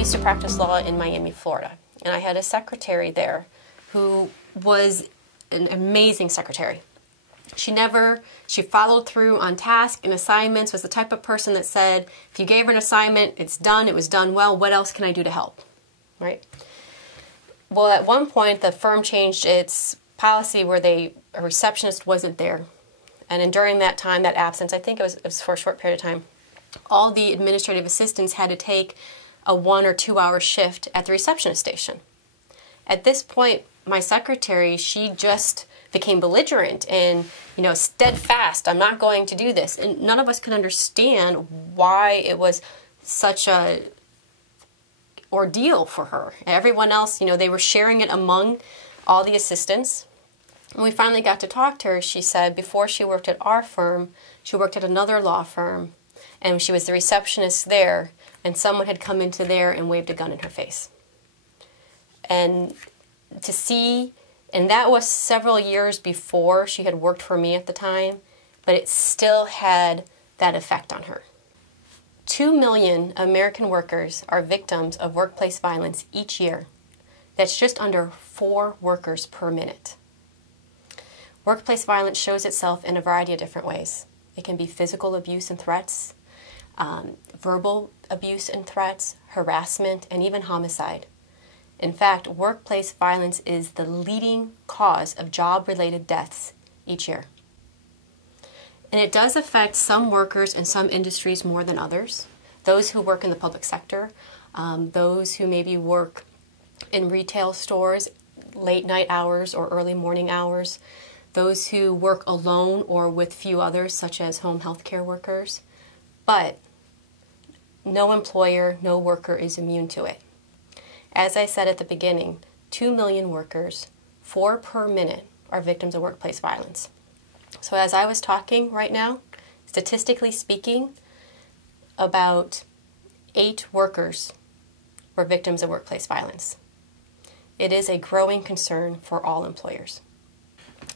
used to practice law in Miami, Florida, and I had a secretary there who was an amazing secretary. She followed through on task and assignments, was the type of person that said, if you gave her an assignment, it's done, it was done well, what else can I do to help, right? Well, at one point, the firm changed its policy where a receptionist wasn't there. And during that time, that absence, I think it was for a short period of time, all the administrative assistants had to take a 1 or 2 hour shift at the receptionist station. At this point, my secretary, she just became belligerent and, steadfast. I'm not going to do this. And none of us could understand why it was such a ordeal for her. Everyone else, they were sharing it among all the assistants. When we finally got to talk to her, she said before she worked at our firm, she worked at another law firm, and she was the receptionist there, and someone had come into there and waved a gun in her face. And to see, and that was several years before she had worked for me at the time, but it still had that effect on her. 2 million American workers are victims of workplace violence each year. That's just under 4 workers per minute. Workplace violence shows itself in a variety of different ways. It can be physical abuse and threats, verbal abuse and threats, harassment, and even homicide. In fact, workplace violence is the leading cause of job-related deaths each year. And it does affect some workers in some industries more than others. Those who work in the public sector, those who maybe work in retail stores, late night hours or early morning hours, those who work alone or with few others, such as home health care workers. But no employer, no worker is immune to it. As I said at the beginning, 2 million workers, 4 per minute, are victims of workplace violence. So as I was talking right now, statistically speaking, about 8 workers were victims of workplace violence. It is a growing concern for all employers.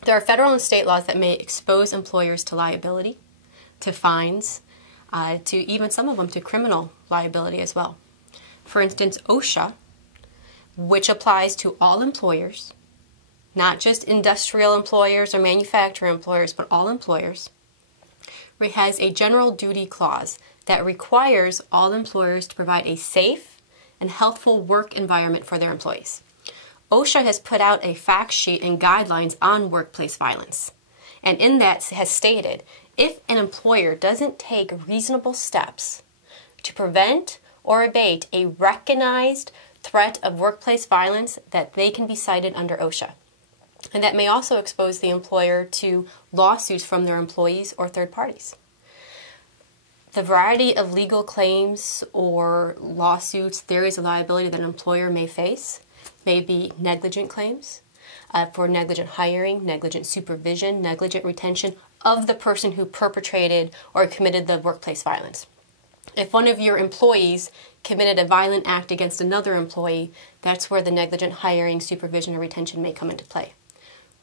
There are federal and state laws that may expose employers to liability, to fines, to even some of them to criminal liability as well. For instance, OSHA, which applies to all employers, not just industrial employers or manufacturing employers, but all employers, has a general duty clause that requires all employers to provide a safe and healthful work environment for their employees. OSHA has put out a fact sheet and guidelines on workplace violence, and in that has stated, if an employer doesn't take reasonable steps to prevent or abate a recognized threat of workplace violence, that they can be cited under OSHA. And that may also expose the employer to lawsuits from their employees or third parties. The variety of legal claims or lawsuits, theories of liability that an employer may face may be negligent claims for negligent hiring, negligent supervision, negligent retention of the person who perpetrated or committed the workplace violence. If one of your employees committed a violent act against another employee, that's where the negligent hiring, supervision, or retention may come into play.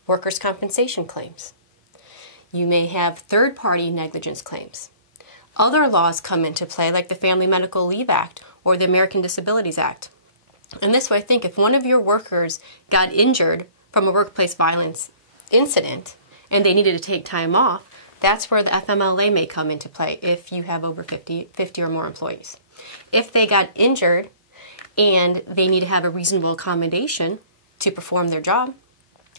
Workers' compensation claims. You may have third-party negligence claims. Other laws come into play, like the Family Medical Leave Act or the American Disabilities Act. And this way, I think if one of your workers got injured from a workplace violence incident and they needed to take time off, that's where the FMLA may come into play if you have over 50 or more employees. If they got injured and they need to have a reasonable accommodation to perform their job,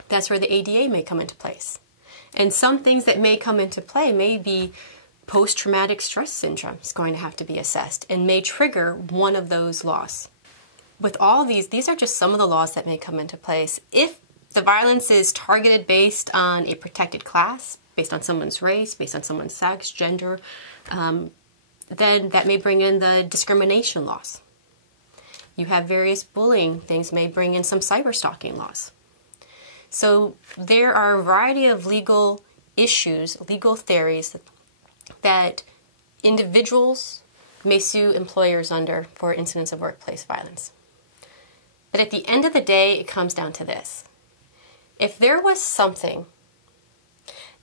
that's where the ADA may come into place. And some things that may come into play may be post-traumatic stress syndrome is going to have to be assessed and may trigger one of those laws. With all these are just some of the laws that may come into place. If the violence is targeted based on a protected class, based on someone's race, based on someone's sex, gender, then that may bring in the discrimination laws. You have various bullying things may bring in some cyber stalking laws. So there are a variety of legal issues, legal theories that individuals may sue employers under for incidents of workplace violence. But at the end of the day, it comes down to this. If there was something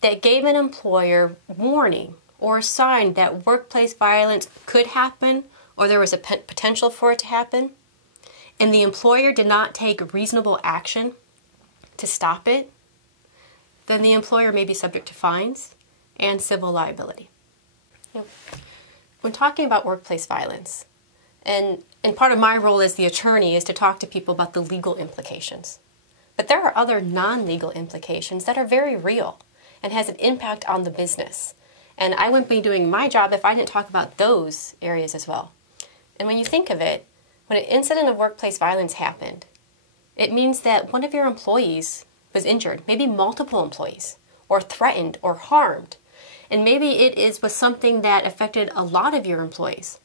that gave an employer warning or a sign that workplace violence could happen or there was a potential for it to happen, and the employer did not take reasonable action to stop it, then the employer may be subject to fines and civil liability. When talking about workplace violence, and part of my role as the attorney is to talk to people about the legal implications. But there are other non-legal implications that are very real and has an impact on the business. And I wouldn't be doing my job if I didn't talk about those areas as well. And when you think of it, when an incident of workplace violence happened, it means that one of your employees was injured, maybe multiple employees, or threatened or harmed. And maybe it was something that affected a lot of your employees.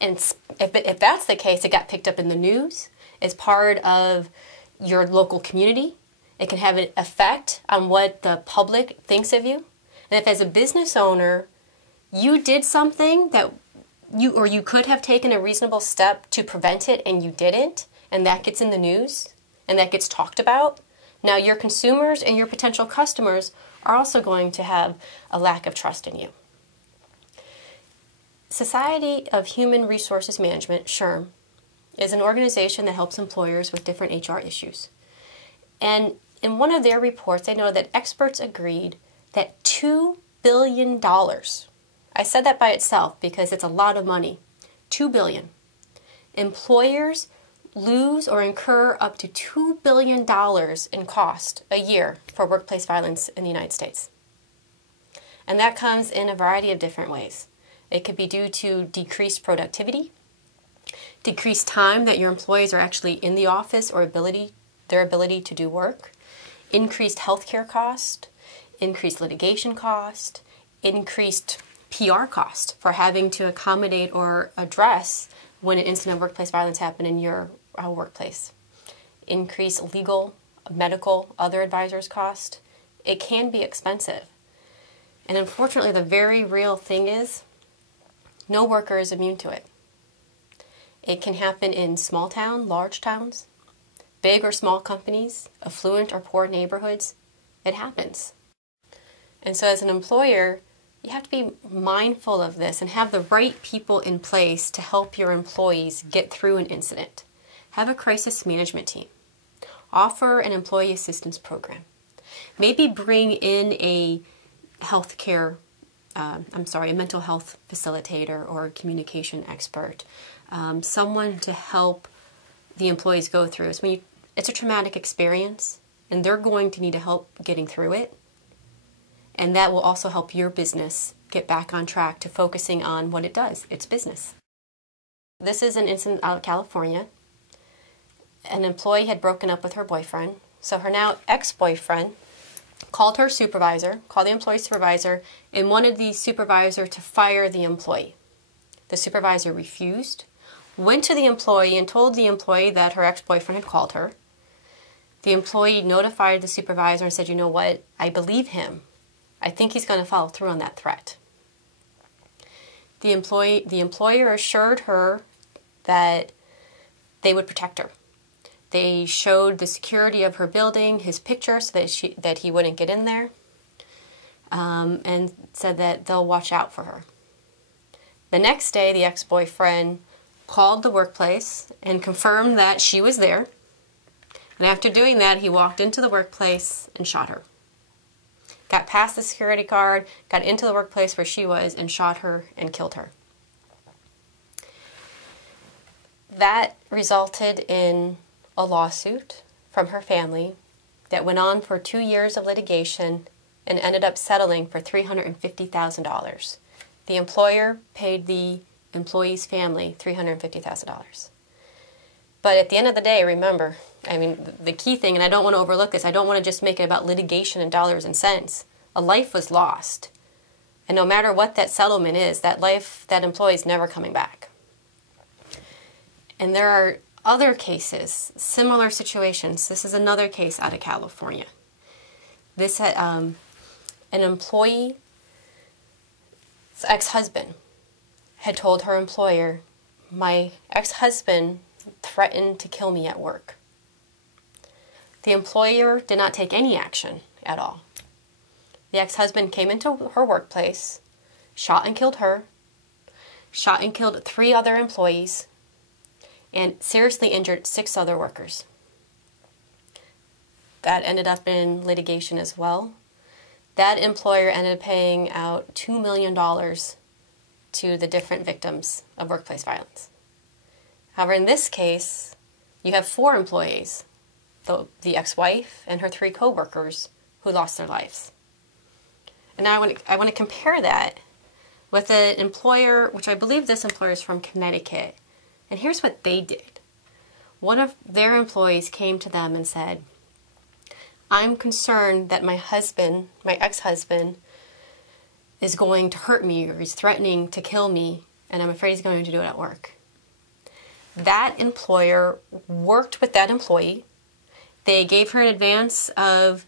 And if that's the case, it got picked up in the news as part of your local community. It can have an effect on what the public thinks of you. And if as a business owner, you did something that you could have taken a reasonable step to prevent it and you didn't, and that gets in the news and that gets talked about, now your consumers and your potential customers are also going to have a lack of trust in you. Society of Human Resources Management, SHRM, is an organization that helps employers with different HR issues. And in one of their reports, they noted that experts agreed that $2 billion, I said that by itself because it's a lot of money, $2 billion. Employers lose or incur up to $2 billion in cost a year for workplace violence in the United States. And that comes in a variety of different ways. It could be due to decreased productivity, decreased time that your employees are actually in the office or their ability to do work, increased healthcare cost, increased litigation cost, increased PR cost for having to accommodate or address when an incident of workplace violence happened in your workplace, increased legal, medical, other advisors cost. It can be expensive. And unfortunately, the very real thing is, no worker is immune to it. It can happen in small town, large towns, big or small companies, affluent or poor neighborhoods. It happens. And so as an employer, you have to be mindful of this and have the right people in place to help your employees get through an incident. Have a crisis management team. Offer an employee assistance program. Maybe bring in a mental health facilitator or communication expert, someone to help the employees go through. It's a traumatic experience, and they're going to need help getting through it. And that will also help your business get back on track to focusing on what it does. It's business. This is an incident out of California. An employee had broken up with her boyfriend. So her now ex-boyfriend called the employee's supervisor, and wanted the supervisor to fire the employee. The supervisor refused, went to the employee and told the employee that her ex-boyfriend had called her. The employee notified the supervisor and said, you know what, I believe him. I think he's going to follow through on that threat. The employer assured her that they would protect her. They showed the security of her building, his picture, so that he wouldn't get in there, and said that they'll watch out for her. The next day, the ex-boyfriend called the workplace and confirmed that she was there. And after doing that, he walked into the workplace and shot her. Got past the security guard, got into the workplace where she was, and shot her and killed her. That resulted in a lawsuit from her family that went on for 2 years of litigation and ended up settling for $350,000. The employer paid the employee's family $350,000. But at the end of the day, remember, the key thing, and I don't want to overlook this, I don't want to just make it about litigation and dollars and cents. A life was lost. And no matter what that settlement is, that employee is never coming back. And there are other cases, similar situations. This is another case out of California. This had an employee's ex-husband had told her employer, my ex-husband threatened to kill me at work. The employer did not take any action at all. The ex-husband came into her workplace, shot and killed her, shot and killed 3 other employees, and seriously injured 6 other workers. That ended up in litigation as well. That employer ended up paying out $2 million to the different victims of workplace violence. However, in this case, you have 4 employees, the ex-wife and her 3 co-workers who lost their lives. And now I want to compare that with an employer, which I believe this employer is from Connecticut. And here's what they did. One of their employees came to them and said, I'm concerned that my ex-husband, is going to hurt me, or he's threatening to kill me, and I'm afraid he's going to do it at work. That employer worked with that employee. They gave her an advance of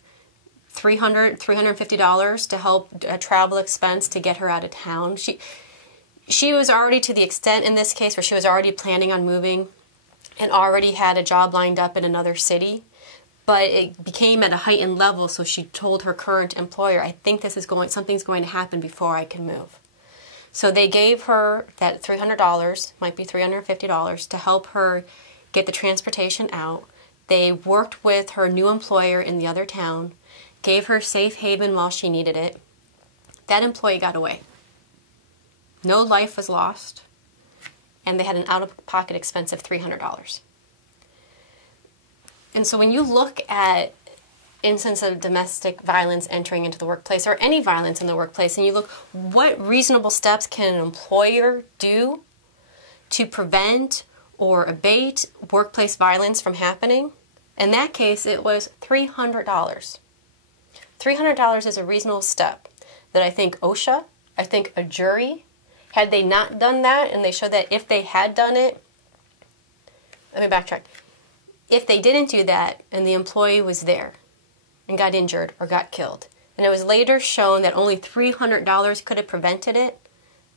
$350 to help a travel expense to get her out of town. She was already to the extent in this case where she was already planning on moving and already had a job lined up in another city. But it became at a heightened level, so she told her current employer, I think something's going to happen before I can move. So they gave her that $300, might be $350, to help her get the transportation out. They worked with her new employer in the other town, gave her safe haven while she needed it. That employee got away. No life was lost, and they had an out-of-pocket expense of $300. And so when you look at instances of domestic violence entering into the workplace, or any violence in the workplace, and you look, what reasonable steps can an employer do to prevent or abate workplace violence from happening? In that case, it was $300. $300 is a reasonable step that I think OSHA, I think a jury, had they not done that, and they showed that if they had done it, let me backtrack. If they didn't do that and the employee was there and got injured or got killed, and it was later shown that only $300 could have prevented it,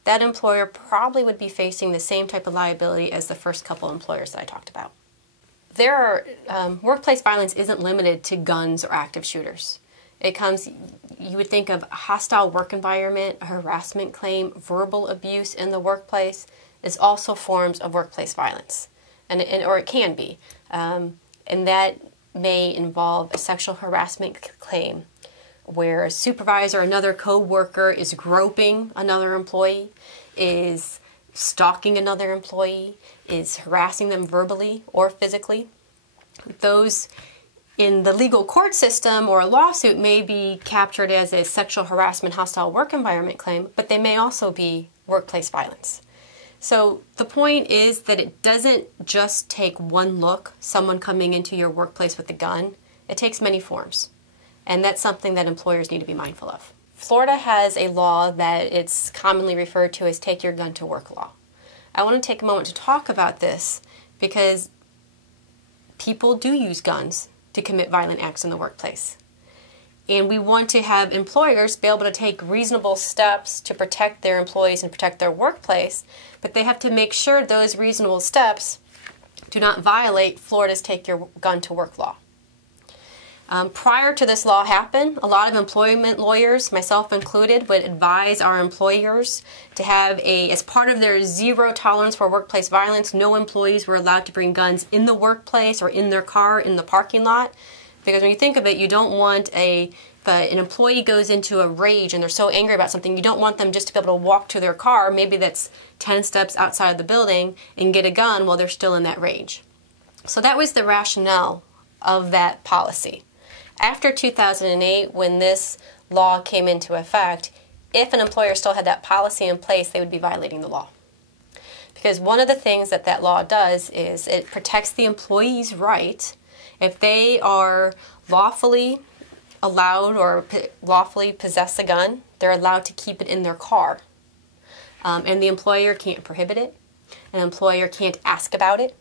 that employer probably would be facing the same type of liability as the first couple employers that I talked about. Workplace violence isn't limited to guns or active shooters. You would think of a hostile work environment, a harassment claim, verbal abuse in the workplace is also forms of workplace violence. Or it can be. And that may involve a sexual harassment claim where a supervisor or another co-worker is groping another employee, is stalking another employee, is harassing them verbally or physically. Those in the legal court system or a lawsuit may be captured as a sexual harassment hostile work environment claim, but they may also be workplace violence. So the point is that it doesn't just take one look, someone coming into your workplace with a gun. It takes many forms. And that's something that employers need to be mindful of. Florida has a law that it's commonly referred to as take your gun to work law. I want to take a moment to talk about this because people do use guns to commit violent acts in the workplace. And we want to have employers be able to take reasonable steps to protect their employees and protect their workplace, but they have to make sure those reasonable steps do not violate Florida's Take Your Gun to Work law. Prior to this law happen, a lot of employment lawyers, myself included, would advise our employers to have as part of their zero tolerance for workplace violence, no employees were allowed to bring guns in the workplace or in their car in the parking lot. Because when you think of it, you don't want if an employee goes into a rage and they're so angry about something, you don't want them just to be able to walk to their car, maybe that's 10 steps outside of the building, and get a gun while they're still in that rage. So that was the rationale of that policy. After 2008, when this law came into effect, if an employer still had that policy in place, they would be violating the law. Because one of the things that law does is it protects the employee's right. If they are lawfully allowed or lawfully possess a gun, they're allowed to keep it in their car. And the employer can't prohibit it. An employer can't ask about it.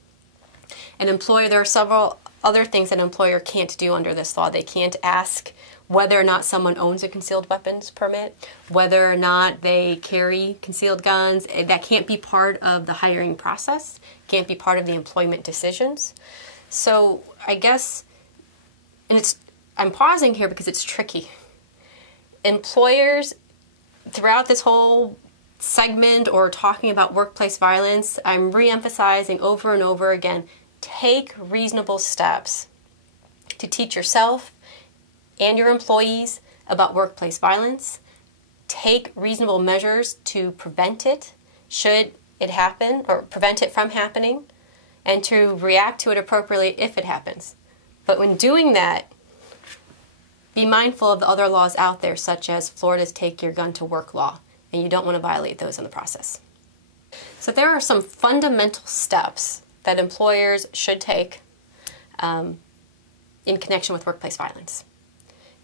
There are several other things that an employer can't do under this law. They can't ask whether or not someone owns a concealed weapons permit, whether or not they carry concealed guns. That can't be part of the hiring process, can't be part of the employment decisions. So I guess, I'm pausing here because it's tricky. Employers, throughout this whole segment or talking about workplace violence, I'm re-emphasizing over and over again, take reasonable steps to teach yourself and your employees about workplace violence. Take reasonable measures to prevent it, should it happen, or prevent it from happening, and to react to it appropriately if it happens. But when doing that, be mindful of the other laws out there, such as Florida's Take Your Gun to Work law, and you don't want to violate those in the process. So there are some fundamental steps that employers should take in connection with workplace violence.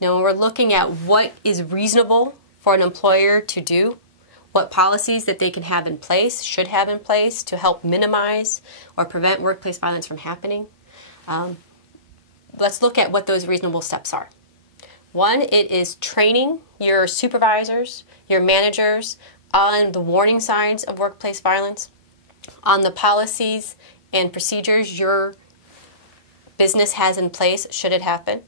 Now, when we're looking at what is reasonable for an employer to do, what policies that they can have in place, should have in place to help minimize or prevent workplace violence from happening, let's look at what those reasonable steps are. One, it is training your supervisors, your managers on the warning signs of workplace violence, on the policies and procedures your business has in place should it happen,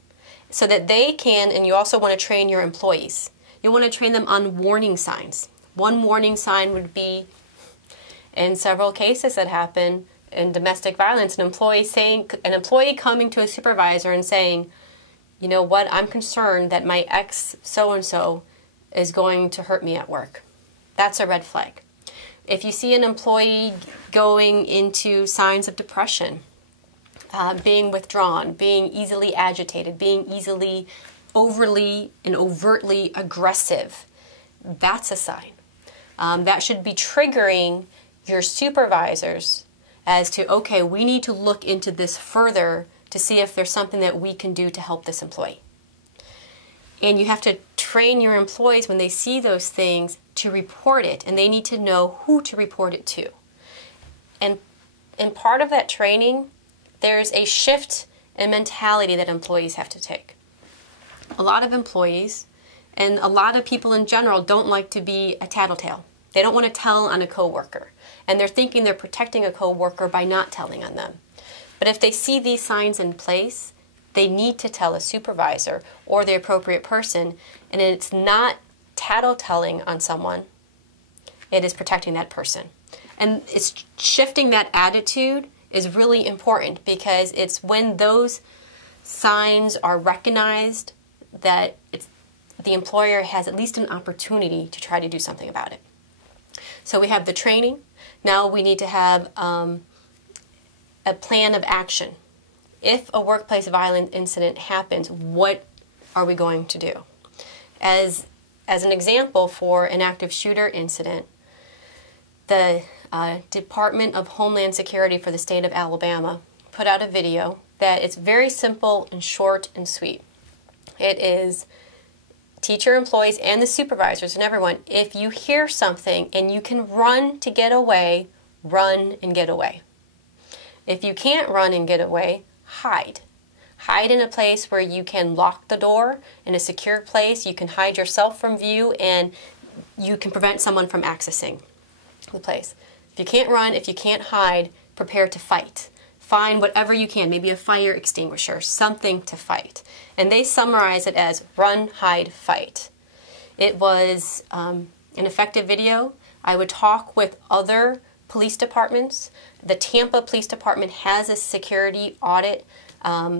so that they can, and you also want to train your employees. You want to train them on warning signs. One warning sign would be, in several cases that happen in domestic violence, an employee coming to a supervisor and saying, you know what, I'm concerned that my ex so-and-so is going to hurt me at work. That's a red flag. If you see an employee going into signs of depression, being withdrawn, being easily agitated, being easily overly and overtly aggressive, that's a sign. That should be triggering your supervisors as to, okay, we need to look into this further to see if there's something that we can do to help this employee. And you have to train your employees when they see those things to report it, and they need to know who to report it to. And part of that training, there's a shift in mentality that employees have to take. A lot of employees and a lot of people in general don't like to be a tattletale. They don't want to tell on a coworker, and they're thinking they're protecting a coworker by not telling on them. But if they see these signs in place, they need to tell a supervisor or the appropriate person, and it's not tattletelling on someone, it is protecting that person. And it's shifting that attitude is really important, because it's when those signs are recognized that the employer has at least an opportunity to try to do something about it. So we have the training. Now we need to have a plan of action. If a workplace violence incident happens, what are we going to do? As an example, for an active shooter incident, the Department of Homeland Security for the state of Alabama put out a video that it's very simple and short and sweet. It is teach your employees and the supervisors and everyone, if you hear something and you can run to get away, run and get away. If you can't run and get away, hide. Hide in a place where you can lock the door, in a secure place. You can hide yourself from view, and you can prevent someone from accessing the place. If you can't run, if you can't hide, prepare to fight. Find whatever you can, maybe a fire extinguisher, something to fight. And they summarize it as run, hide, fight. It was an effective video. I would talk with other police departments. The Tampa Police Department has a security audit,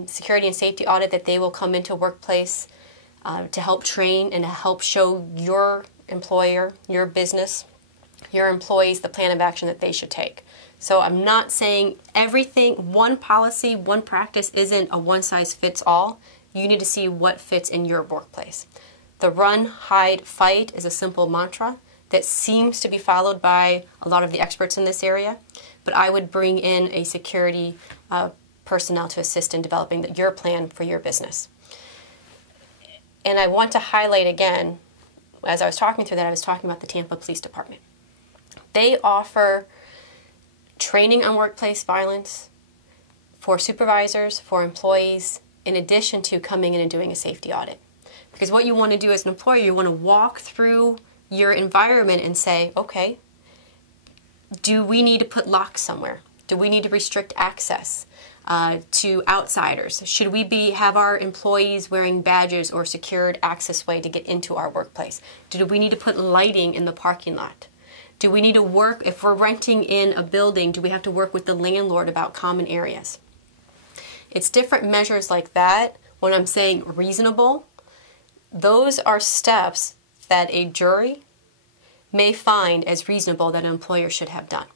security and safety audit that they will come into workplace to help train and to help show your employer, your business, your employees the plan of action that they should take. So I'm not saying everything, one policy, one practice isn't a one-size-fits-all. You need to see what fits in your workplace. The run, hide, fight is a simple mantra that seems to be followed by a lot of the experts in this area, but I would bring in a security personnel to assist in developing your plan for your business. And I want to highlight again, as I was talking through that, I was talking about the Tampa Police Department. They offer training on workplace violence for supervisors, for employees, in addition to coming in and doing a safety audit. Because what you want to do as an employer, you want to walk through your environment and say, okay, do we need to put locks somewhere? Do we need to restrict access to outsiders? Should we have our employees wearing badges or secured access way to get into our workplace? Do we need to put lighting in the parking lot? Do we need to work, if we're renting in a building, do we have to work with the landlord about common areas? It's different measures like that. When I'm saying reasonable, those are steps that a jury may find as reasonable that an employer should have done.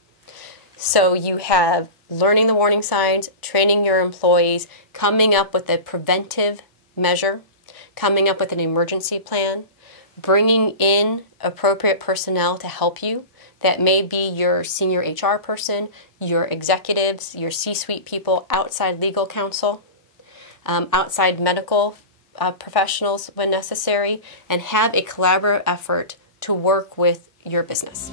So you have learning the warning signs, training your employees, coming up with a preventive measure, coming up with an emergency plan, bringing in appropriate personnel to help you. That may be your senior HR person, your executives, your C-suite people, outside legal counsel, outside medical professionals when necessary, and have a collaborative effort to work with your business.